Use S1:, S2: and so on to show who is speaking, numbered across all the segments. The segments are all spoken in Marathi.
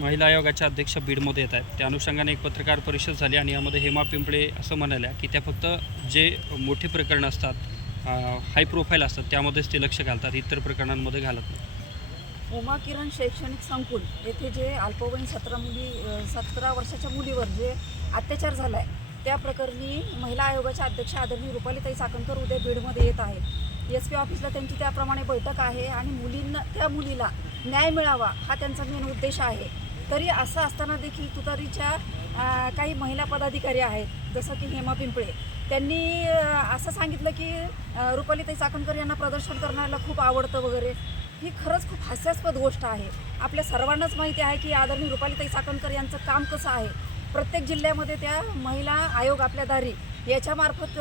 S1: महिला आयोगाच्या अध्यक्ष बीडमध्ये येत आहेत. त्या अनुषंगाने एक पत्रकार परिषद झाली आणि यामध्ये हेमा पिंपळे असं म्हणाल्या की त्या फक्त जे मोठे प्रकरणं असतात हाय प्रोफाईल असतात त्यामध्येच ते लक्ष घालतात इतर प्रकरणांमध्ये घालत नाही.
S2: उमा किरण शैक्षणिक संकुल येथे जे अल्पवयीन सतरा मुली सतरा वर्षाच्या मुलीवर जे अत्याचार झाला आहे त्या प्रकरणी महिला आयोगाच्या अध्यक्ष आदरणीय रुपालीताई साकणकर उद्या बीडमध्ये येत आहेत. एस पी ऑफिसला त्यांची त्याप्रमाणे बैठक आहे आणि मुलींना त्या मुलीला न्याय मिळावा हा त्यांचा मेन उद्देश आहे. तरी असं असताना देखील तुतारीच्या काही महिला पदाधिकारी आहेत जसं की हेमा पिंपळे. त्यांनी असं सांगितलं की रुपालीताई चाकणकर यांना प्रदर्शन करण्याला खूप आवडतं वगैरे. ही खरंच खूप हास्यास्पद गोष्ट आहे. आपल्या सर्वांनाच माहिती आहे की आदरणीय रुपालीताई चाकणकर यांचं काम कसं आहे. प्रत्येक जिल्ह्यामध्ये त्या महिला आयोग आपल्या दारी याच्यामार्फत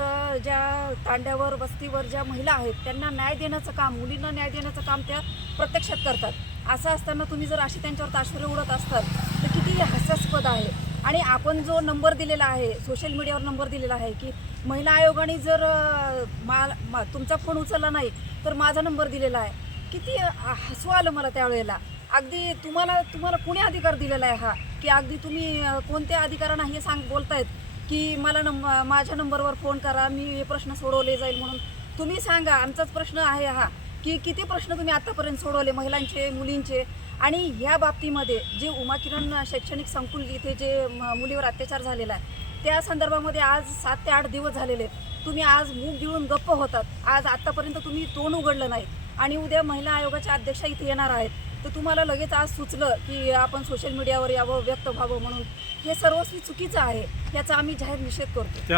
S2: ज्या तांड्यावर वस्तीवर ज्या महिला आहेत त्यांना न्याय देण्याचं काम मुलींना न्याय देण्याचं काम त्या प्रत्यक्षात करतात. असं असताना तुम्ही जर अशी त्यांच्यावर ताशुरे उडत असतात तर किती हास्यास्पद आहे. आणि आपण जो नंबर दिलेला आहे सोशल मीडियावर नंबर दिलेला आहे की महिला आयोगाने जर मा मा- तुमचा फोन उचलला नाही तर माझा नंबर दिलेला आहे. किती हसू आलं मला त्यावेळेला. अगदी तुम्हाला तुम्हाला कुणी अधिकार दिलेला आहे हा? की अगदी तुम्ही कोणत्या अधिकारांना हे सांग बोलतायत? की मला नंब माझ्या नंबरवर फोन करा मी हे प्रश्न सोडवले जाईल म्हणून. तुम्ही सांगा आमचाच प्रश्न आहे हा की किती प्रश्न तुम्ही आतापर्यंत सोडवले महिलांचे मुलींचे? आणि ह्या बाबतीमध्ये जे उमा किरण शैक्षणिक संकुल इथे जे म- मुलीवर अत्याचार झालेला आहे त्या संदर्भामध्ये आज सात ते आठ दिवस झालेले आहेत. तुम्ही आज मूग गिळून गप्प होतात. आज आत्तापर्यंत तुम्ही तोंड उघडलं नाही. आणि उद्या महिला आयोगाच्या अध्यक्षा इथे येणार आहेत. तर तुम्हाला लगेच आज सुचलं की आपण सोशल मीडियावर यावं व्यक्त व्हावं म्हणून. हे सर्वस्वी चुकीचं आहे. याचा आम्ही जाहीर निषेध करतो.